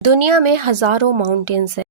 दुनिया में हजारों माउंटेन्स है।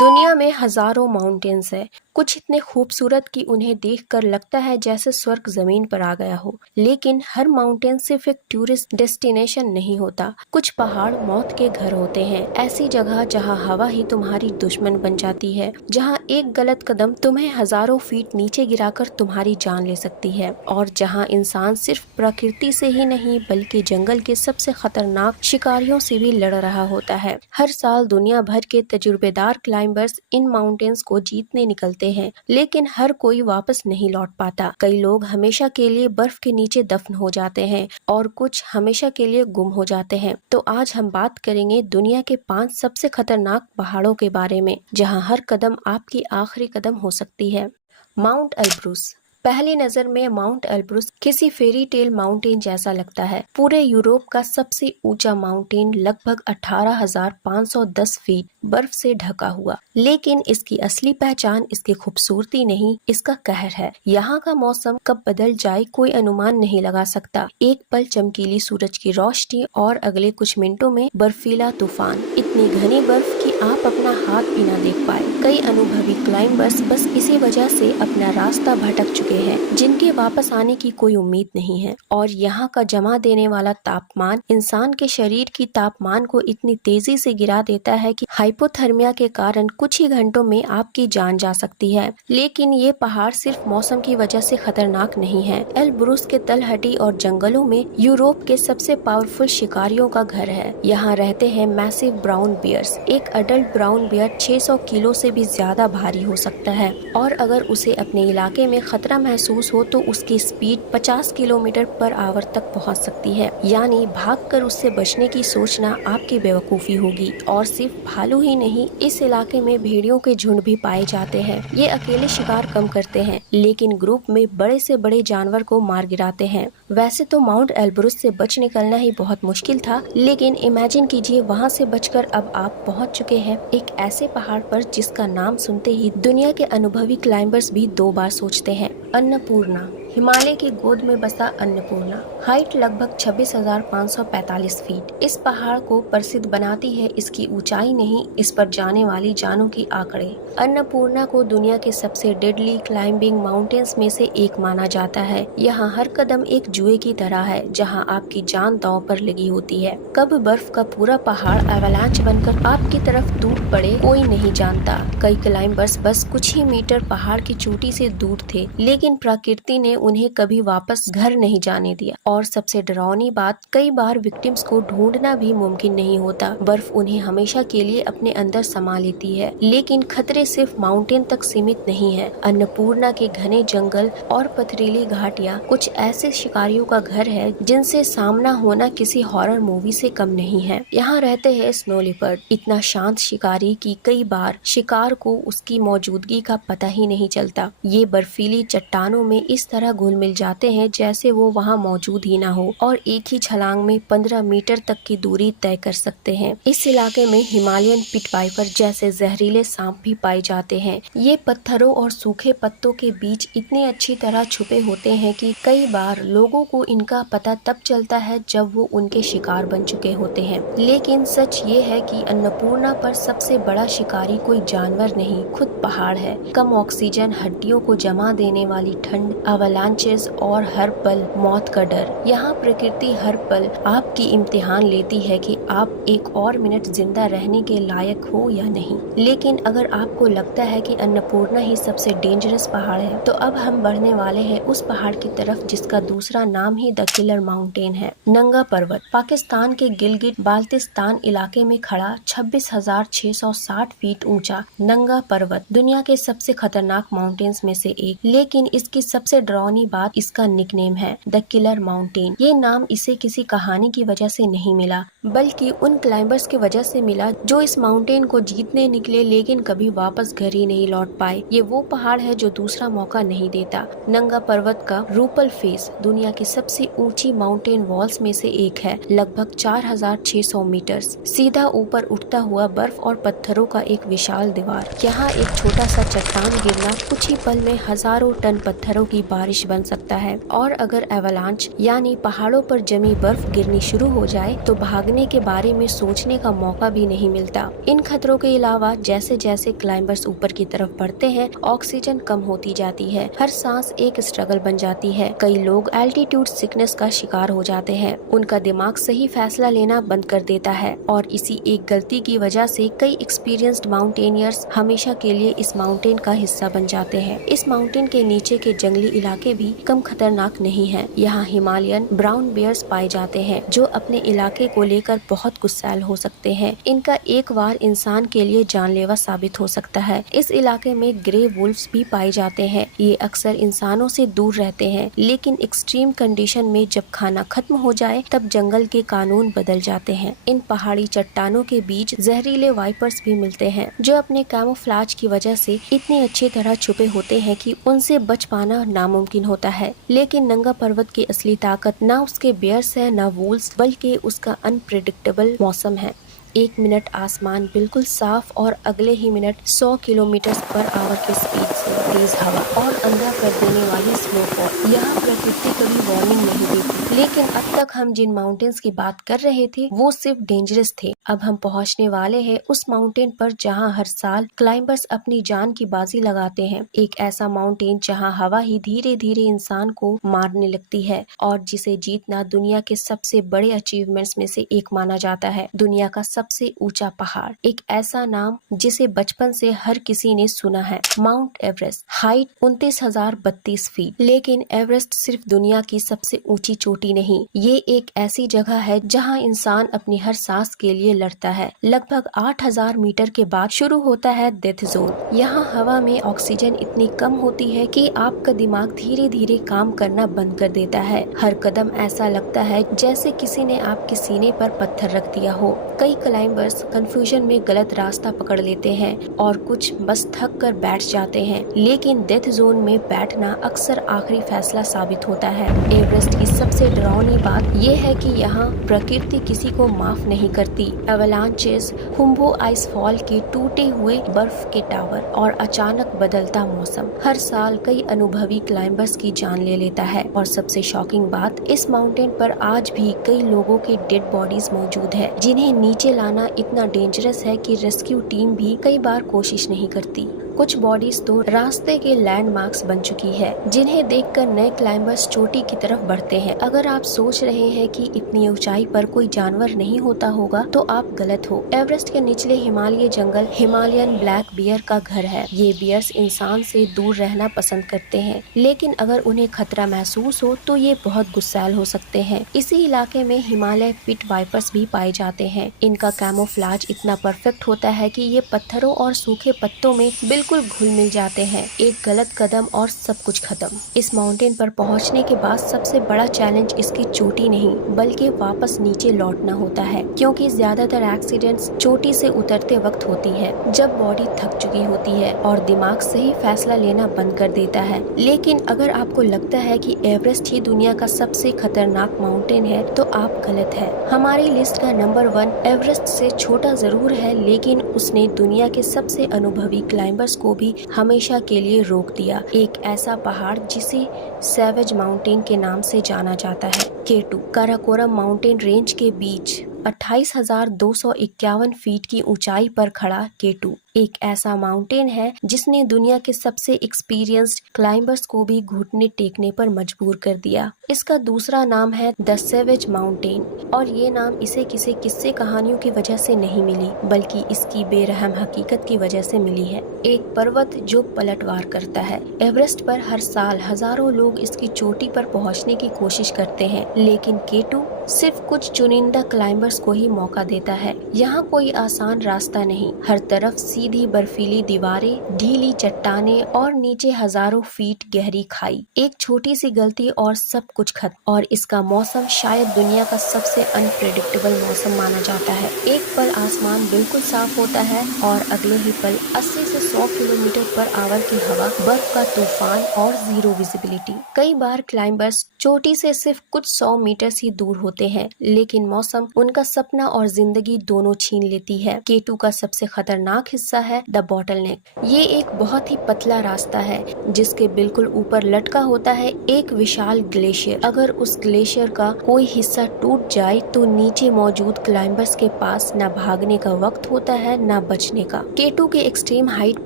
दुनिया में हजारों माउंटेन्स है। कुछ इतने खूबसूरत कि उन्हें देखकर लगता है जैसे स्वर्ग जमीन पर आ गया हो। लेकिन हर माउंटेन सिर्फ एक टूरिस्ट डेस्टिनेशन नहीं होता। कुछ पहाड़ मौत के घर होते हैं। ऐसी जगह जहां हवा ही तुम्हारी दुश्मन बन जाती है, जहां एक गलत कदम तुम्हें हजारों फीट नीचे गिराकर तुम्हारी जान ले सकती है, और जहां इंसान सिर्फ प्रकृति से ही नहीं बल्कि जंगल के सबसे खतरनाक शिकारियों से भी लड़ रहा होता है। हर साल दुनिया भर के तजुर्बेदार क्लाइंबर्स इन माउंटेन्स को जीतने निकलते हैं, लेकिन हर कोई वापस नहीं लौट पाता। कई लोग हमेशा के लिए बर्फ के नीचे दफन हो जाते हैं और कुछ हमेशा के लिए गुम हो जाते हैं। तो आज हम बात करेंगे दुनिया के 5 सबसे खतरनाक पहाड़ों के बारे में, जहां हर कदम आपकी आखिरी कदम हो सकती है। Mount Elbrus. पहली नजर में माउंट एल्ब्रुस किसी फेरी टेल माउंटेन जैसा लगता है। पूरे यूरोप का सबसे ऊंचा माउंटेन लगभग 18,510 फीट बर्फ से ढका हुआ। लेकिन इसकी असली पहचान इसकी खूबसूरती नहीं, इसका कहर है। यहाँ का मौसम कब बदल जाए कोई अनुमान नहीं लगा सकता। एक पल चमकीली सूरज की रोशनी और अगले कुछ मिनटों में बर्फीला तूफान। इतनी घनी बर्फ कि आप अपना हाथ भी न देख पाए। कई अनुभवी क्लाइंबर्स बस इसी वजह से अपना रास्ता भटक चुके हैं, जिनके वापस आने की कोई उम्मीद नहीं है। और यहाँ का जमा देने वाला तापमान इंसान के शरीर की तापमान को इतनी तेजी से गिरा देता है कि हाइपोथर्मिया के कारण कुछ ही घंटों में आपकी जान जा सकती है। लेकिन ये पहाड़ सिर्फ मौसम की वजह से खतरनाक नहीं है। एल्ब्रुस के तलहटी और जंगलों में यूरोप के सबसे पावरफुल शिकारियों का घर है। यहाँ रहते हैं मैसिव ब्राउन बियर्स। एक अडल्ट ब्राउन बियर 600 किलो से भी ज्यादा भारी हो सकता है, और अगर उसे अपने इलाके में खतरा महसूस हो तो उसकी स्पीड 50 किलोमीटर पर आवर तक पहुंच सकती है। यानी भागकर उससे बचने की सोचना आपकी बेवकूफी होगी। और सिर्फ भालू ही नहीं, इस इलाके में भेड़ियों के झुंड भी पाए जाते हैं। ये अकेले शिकार कम करते हैं, लेकिन ग्रुप में बड़े से बड़े जानवर को मार गिराते हैं। वैसे तो माउंट एल्ब्रुस से बच निकलना ही बहुत मुश्किल था, लेकिन इमेजिन कीजिए वहाँ से बचकर अब आप पहुँच चुके हैं एक ऐसे पहाड़ पर जिसका नाम सुनते ही दुनिया के अनुभवी क्लाइंबर्स भी 2 बार सोचते हैं। अन्नपूर्णा। हिमालय की गोद में बसा अन्नपूर्णा। हाइट लगभग 26,545 फीट। इस पहाड़ को प्रसिद्ध बनाती है इसकी ऊंचाई नहीं, इस पर जाने वाली जानों की आंकड़े। अन्नपूर्णा को दुनिया के सबसे डेडली क्लाइंबिंग माउंटेन्स में से एक माना जाता है। यहाँ हर कदम एक जुए की तरह है, जहाँ आपकी जान दांव पर लगी होती है। कब बर्फ का पूरा पहाड़ एवलांच बनकर आपकी तरफ टूट पड़े कोई नहीं जानता। कई क्लाइंबर्स बस कुछ ही मीटर पहाड़ की चोटी से दूर थे, लेकिन प्रकृति ने उन्हें कभी वापस घर नहीं जाने दिया। और सबसे डरावनी बात, कई बार विक्टिम्स को ढूंढना भी मुमकिन नहीं होता। बर्फ उन्हें हमेशा के लिए अपने अंदर समा लेती है। लेकिन खतरे सिर्फ माउंटेन तक सीमित नहीं है। अन्नपूर्णा के घने जंगल और पथरीली घाटियाँ कुछ ऐसे शिकारियों का घर है जिनसे सामना होना किसी हॉरर मूवी से कम नहीं है। यहाँ रहते हैं स्नो लिपर्ड, इतना शांत शिकारी कि कई बार शिकार को उसकी मौजूदगी का पता ही नहीं चलता। ये बर्फीली चट्टानों में इस तरह घुल मिल जाते हैं जैसे वो वहाँ मौजूद ही ना हो, और एक ही छलांग में 15 मीटर तक की दूरी तय कर सकते हैं। इस इलाके में हिमालयन पिट वाइपर जैसे जहरीले सांप भी पाए जाते हैं। ये पत्थरों और सूखे पत्तों के बीच इतने अच्छी तरह छुपे होते हैं कि कई बार लोगों को इनका पता तब चलता है जब वो उनके शिकार बन चुके होते हैं। लेकिन सच ये है कि अन्नपूर्णा पर सबसे बड़ा शिकारी कोई जानवर नहीं, खुद पहाड़ है। कम ऑक्सीजन, हड्डियों को जमा देने वाली ठंड, अवलांचेस और हर पल मौत का डर। यहाँ प्रकृति हर पल आपकी इम्तिहान लेती है कि आप एक और मिनट जिंदा रहने के लायक हो या नहीं। लेकिन अगर आपको लगता है कि अन्नपूर्णा ही सबसे डेंजरस पहाड़ है, तो अब हम बढ़ने वाले हैं उस पहाड़ की तरफ जिसका दूसरा नाम ही द किलर माउंटेन है, नंगा पर्वत। पाकिस्तान के गिलगिट बाल्टिस्तान इलाके में खड़ा 26,660 फीट ऊंचा नंगा पर्वत दुनिया के सबसे खतरनाक माउंटेन्स में से एक। लेकिन इसकी सबसे डरावनी बात इसका निकनेम है, द किलर माउंटेन। ये नाम इसे किसी कहानी की वजह से नहीं मिला, बल्कि उन क्लाइंबर्स की वजह से मिला जो इस माउंटेन को जीतने निकले लेकिन कभी वापस घर ही नहीं लौट पाए। ये वो पहाड़ है जो दूसरा मौका नहीं देता। नंगा पर्वत का रूपल फेस दुनिया की सबसे ऊंची माउंटेन वॉल्स में से एक है। लगभग 4,600 मीटर सीधा ऊपर उठता हुआ बर्फ और पत्थरों का एक विशाल दीवार। यहाँ एक छोटा सा चट्टान गिरना कुछ ही पल में हजारों टन पत्थरों की बारिश भविष्य बन सकता है। और अगर एवलांच यानी पहाड़ों पर जमी बर्फ गिरनी शुरू हो जाए तो भागने के बारे में सोचने का मौका भी नहीं मिलता। इन खतरों के अलावा जैसे जैसे क्लाइंबर्स ऊपर की तरफ बढ़ते हैं, ऑक्सीजन कम होती जाती है, हर सांस एक स्ट्रगल बन जाती है। कई लोग एल्टीट्यूड सिकनेस का शिकार हो जाते हैं, उनका दिमाग सही फैसला लेना बंद कर देता है और इसी एक गलती की वजह से कई एक्सपीरियंस्ड माउंटेनियर्स हमेशा के लिए इस माउंटेन का हिस्सा बन जाते हैं। इस माउंटेन के नीचे के जंगली इलाके भी कम खतरनाक नहीं हैं। यहाँ हिमालयन ब्राउन बियर्स पाए जाते हैं जो अपने इलाके को लेकर बहुत गुस्सैल हो सकते हैं। इनका एक वार इंसान के लिए जानलेवा साबित हो सकता है। इस इलाके में ग्रे वुल्फ्स भी पाए जाते हैं। ये अक्सर इंसानों से दूर रहते हैं, लेकिन एक्सट्रीम कंडीशन में जब खाना खत्म हो जाए तब जंगल के कानून बदल जाते हैं। इन पहाड़ी चट्टानों के बीच जहरीले वाइपर्स भी मिलते हैं जो अपने कैमोफ्लेज की वजह से इतनी अच्छी तरह छुपे होते हैं कि उनसे बच पाना नामुमकिन होता है। लेकिन नंगा पर्वत की असली ताकत न उसके बियर्स है न वुल्फ्स, बल्कि उसका अनप्रेडिक्टेबल मौसम है। एक मिनट आसमान बिल्कुल साफ और अगले ही मिनट 100 किलोमीटर पर आवर की स्पीड से तेज हवा और अंधा कर देने वाली स्नोफॉल। यहाँ प्रकृति कभी वार्निंग नहीं देती। लेकिन अब तक हम जिन माउंटेन्स की बात कर रहे थे वो सिर्फ डेंजरस थे। अब हम पहुँचने वाले हैं उस माउंटेन पर जहाँ हर साल क्लाइंबर्स अपनी जान की बाजी लगाते हैं। एक ऐसा माउंटेन जहाँ हवा ही धीरे धीरे इंसान को मारने लगती है और जिसे जीतना दुनिया के सबसे बड़े अचीवमेंट्स में से एक माना जाता है। दुनिया का सबसे ऊंचा पहाड़, एक ऐसा नाम जिसे बचपन से हर किसी ने सुना है, माउंट एवरेस्ट। Height 29,032 feet. लेकिन एवरेस्ट सिर्फ दुनिया की सबसे ऊंची चोटी नहीं, ये एक ऐसी जगह है जहां इंसान अपनी हर सांस के लिए लड़ता है। लगभग 8,000 मीटर के बाद शुरू होता है डेथ जोन। यहाँ हवा में ऑक्सीजन इतनी कम होती है कि आपका दिमाग धीरे धीरे काम करना बंद कर देता है। हर कदम ऐसा लगता है जैसे किसी ने आपके सीने पर पत्थर रख दिया हो। कई क्लाइंबर्स कंफ्यूजन में गलत रास्ता पकड़ लेते हैं और कुछ बस थक कर बैठ जाते हैं। लेकिन डेथ जोन में बैठना अक्सर आखिरी फैसला साबित होता है। एवरेस्ट की सबसे डरावनी बात यह है कि यहाँ प्रकृति किसी को माफ नहीं करती। एवलांचेस, खुम्बो आइस फॉल के टूटे हुए बर्फ के टावर और अचानक बदलता मौसम हर साल कई अनुभवी क्लाइंबर्स की जान ले लेता है। और सबसे शॉकिंग बात, इस माउंटेन पर आज भी कई लोगों के डेड बॉडीज मौजूद है जिन्हें नीचे लाना इतना डेंजरस है कि रेस्क्यू टीम भी कई बार कोशिश नहीं करती। कुछ बॉडीज तो रास्ते के लैंडमार्क्स बन चुकी है जिन्हें देखकर नए क्लाइंबर्स चोटी की तरफ बढ़ते हैं। अगर आप सोच रहे हैं कि इतनी ऊंचाई पर कोई जानवर नहीं होता होगा तो आप गलत हो। एवरेस्ट के निचले हिमालयी जंगल हिमालयन ब्लैक बियर का घर है। ये बियर्स इंसान से दूर रहना पसंद करते हैं, लेकिन अगर उन्हें खतरा महसूस हो तो ये बहुत गुस्सैल हो सकते हैं। इसी इलाके में हिमालय पिट वाइपर्स भी पाए जाते हैं। इनका कैमोफ्लेज इतना परफेक्ट होता है कि ये पत्थरों और सूखे पत्तों में बिल्कुल घुल मिल जाते हैं। एक गलत कदम और सब कुछ खत्म। इस माउंटेन पर पहुंचने के बाद सबसे बड़ा चैलेंज इसकी चोटी नहीं बल्कि वापस नीचे लौटना होता है, क्योंकि ज्यादातर एक्सीडेंट्स चोटी से उतरते वक्त होती है जब बॉडी थक चुकी होती है और दिमाग सही फैसला लेना बंद कर देता है। लेकिन अगर आपको लगता है कि एवरेस्ट ही दुनिया का सबसे खतरनाक माउंटेन है तो आप गलत है। हमारी लिस्ट का नंबर 1 एवरेस्ट से छोटा जरूर है, लेकिन उसने दुनिया के सबसे अनुभवी क्लाइंबर्स को भी हमेशा के लिए रोक दिया। एक ऐसा पहाड़ जिसे सैवेज माउंटेन के नाम से जाना जाता है। केटू काराकोरम माउंटेन रेंज के बीच 28,251 फीट की ऊंचाई पर खड़ा केटू एक ऐसा माउंटेन है जिसने दुनिया के सबसे एक्सपीरियंस्ड क्लाइंबर्स को भी घुटने टेकने पर मजबूर कर दिया। इसका दूसरा नाम है द सैवेज माउंटेन और ये नाम इसे किसी किस्से कहानियों की वजह से नहीं मिली, बल्कि इसकी बेरहम हकीकत की वजह से मिली है। एक पर्वत जो पलटवार करता है। एवरेस्ट पर हर साल हजारों लोग इसकी चोटी पर पहुंचने की कोशिश करते हैं, लेकिन केटू सिर्फ कुछ चुनिंदा क्लाइंबर्स को ही मौका देता है। यहाँ कोई आसान रास्ता नहीं, हर तरफ सीधी बर्फीली दीवारें, ढीली चट्टानें और नीचे हजारों फीट गहरी खाई। एक छोटी सी गलती और सब कुछ खत्म। और इसका मौसम शायद दुनिया का सबसे अनप्रेडिक्टेबल मौसम माना जाता है। एक पल आसमान बिल्कुल साफ होता है और अगले ही पल 80 से 100 किलोमीटर पर आवर की हवा, बर्फ का तूफान और जीरो विजिबिलिटी। कई बार क्लाइंबर्स चोटी से सिर्फ कुछ 100 मीटर ही दूर होते हैं, लेकिन मौसम उनका सपना और जिंदगी दोनों छीन लेती है। केटू का सबसे खतरनाक हिस्सा है द बॉटलनेक। ये एक बहुत ही पतला रास्ता है जिसके बिल्कुल ऊपर लटका होता है एक विशाल ग्लेशियर। अगर उस ग्लेशियर का कोई हिस्सा टूट जाए तो नीचे मौजूद क्लाइंबर्स के पास न भागने का वक्त होता है न बचने का। केटू के एक्सट्रीम हाइट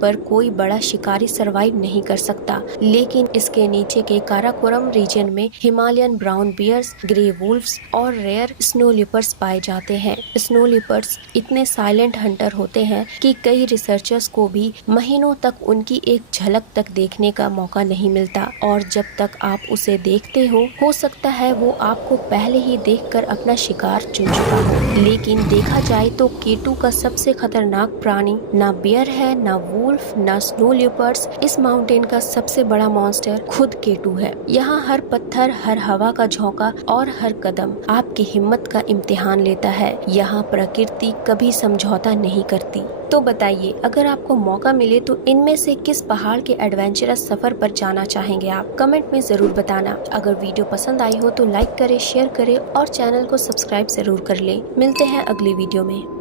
पर कोई बड़ा शिकारी सरवाइव नहीं कर सकता, लेकिन इसके नीचे के काराकोरम रीजन में Himalayan brown bears, grey wolfs और रेयर स्नो लिपर्स पाए जाते हैं। स्नो लिपर्स इतने साइलेंट हंटर होते हैं कि कई रिसर्चर्स को भी महीनों तक उनकी एक झलक तक देखने का मौका नहीं मिलता, और जब तक आप उसे देखते हो सकता है वो आपको पहले ही देखकर अपना शिकार चुन चुका हो। लेकिन देखा जाए तो केटू का सबसे खतरनाक प्राणी ना बियर है, ना वुल्फ, ना स्नो लिपर्स। इस माउंटेन का सबसे बड़ा मॉन्स्टर खुद केटू है। यहाँ हर पत्थर, हर हवा का झोंका और हर कदम आपकी हिम्मत का इम्तिहान लेता है। यहाँ प्रकृति कभी समझौता नहीं करती। तो बताइए, अगर आपको मौका मिले तो इनमें से किस पहाड़ के एडवेंचरस सफर पर जाना चाहेंगे आप? कमेंट में जरूर बताना। अगर वीडियो पसंद आई हो तो लाइक करें, शेयर करें और चैनल को सब्सक्राइब जरूर कर लें। मिलते हैं अगली वीडियो में।